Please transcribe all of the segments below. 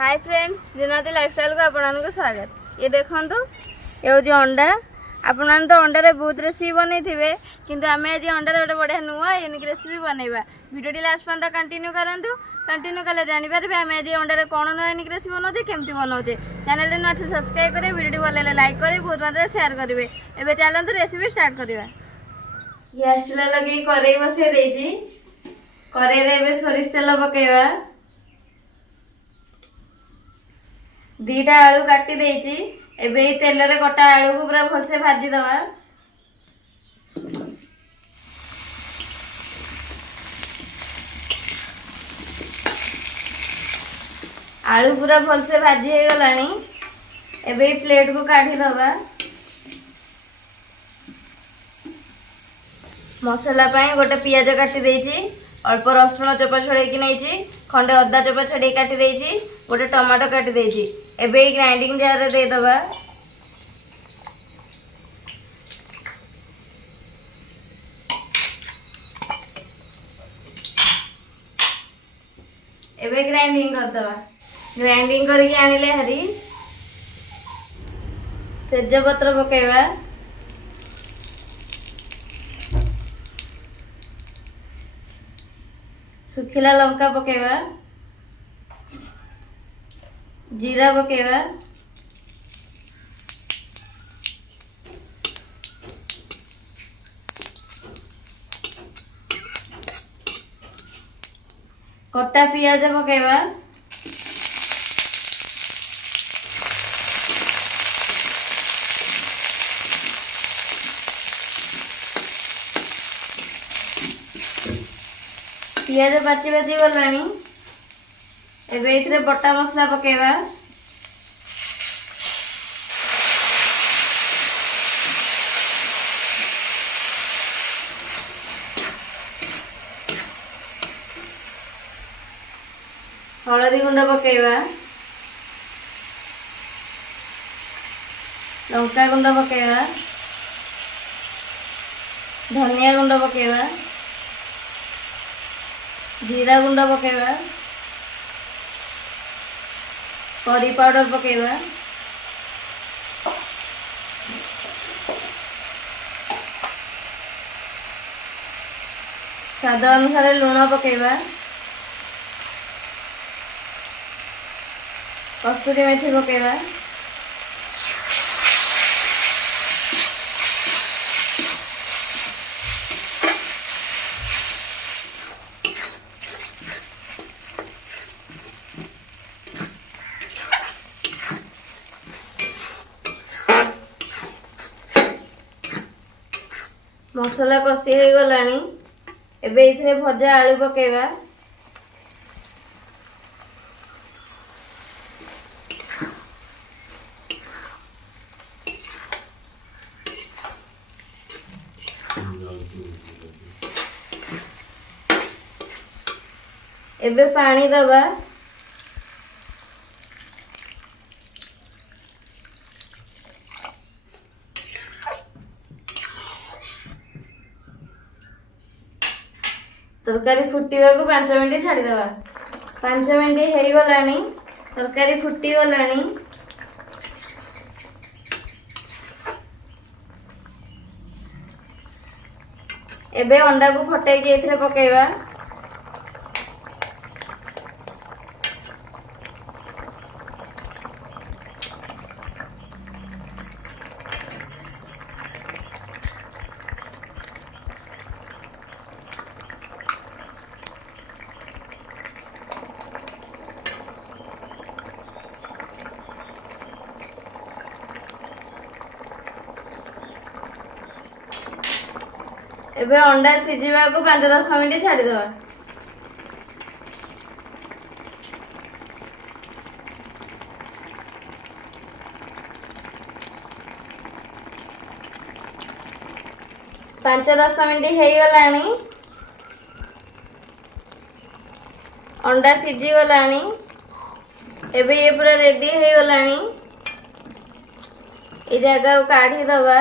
Hi friends, जीना lifestyle को आपको स्वागत। ये देखो ये हूँ अंडा। आपने तो अंडारे बहुत रेसिपी बनई थे, किंतु आम आज अंडार गोटे बढ़िया नुआ यूनिक रेसिपी बनइबा। वीडियो लास्ट पर्यंत कंटिन्यू करूँ। कंटिन्यू कले जापर आम आज अंडार कौन नुआ यूनिक रेसिपी बनाऊे केमती बनाऊे। चैनल नुआ सब्सक्राइब करें, वीडियो भल लगे लाइक करें, बहुत मात्रा शेयर करेंगे। एवं चलते रेसिपी स्टार्ट करवा। गैस चूल्हा लगे कड़े बसई देती। कड़े सोरिष तेल पकेवा। दीटा आलू काटी देची। एबे तेल रे कटा आलू को पूरा भलसे भाजी दवा। आलू पूरा भलसे भाजी हो गलानी। एबे प्लेट को काढ़ी दवा। मसला पाई गोटे पियाज काटी देची। अल्प रसुण चोपा छड़ेकी नहीं, खंडे अदा चोपा छड़े काटी देची। गोटे टमाटो काटी देची। एबे ग्राइंडिंग जार रे दे दबा। एबे ग्राइंडिंग कर दबा। ग्राइंडिंग करके आनिले हरी। तेजपत्र पकेवा। सुखिला लंका पकेवा। जीरा पकेवा। कटा पियाज पकेवा। पियाज बाची बाची गलानी। एबे इथरे बटा मसला पकेवा। हलदी गुंड पकेवा। लंका गुंड पकेवा। धनिया गुंड पकेवा। जीरा गुंड पकेवा। Curry powder पकेवा। स्वाद अनुसार लुण पकेवा। कस्तूरी मेथी पकेवा। मसला कषि हो गलानी। एबे इथरे भजा आलू पकेवा। एबे पानी दबा। तरकारी फुटिबा को 5 मिनट छाड़ी दबा। 5 मिनट हो गलानी। तरकारी फुटी गलानी। एबे अंडा को फटाई एथरे पकेवा। एबे अंडा सिझिबा को 5-10 मिनट छाड़ी दवा। पांच 10 मिनट हो गलानी। अंडा सिझी गलानी। एबे ये पूरा रेडी हो गलानी। ये जगह को काढ़ी दवा।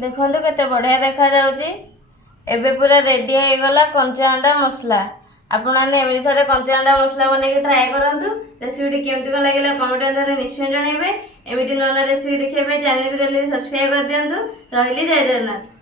देखंतु केते बढ़िया देखा जाउची। एबे पूरा रेडी हो गला कंचा अंडा मसला। आपण माने एमिति थरे कंचा अंडा मसला बने के ट्राई करंतु। रेसिपी केमति कोन लागिला कमेंट अंदर निश्चय जणाइबे। एमिति नना रेसिपी देखिबे चैनल को जल्दी सब्सक्राइब कर दियंतु। रहिली जय जगन्नाथ।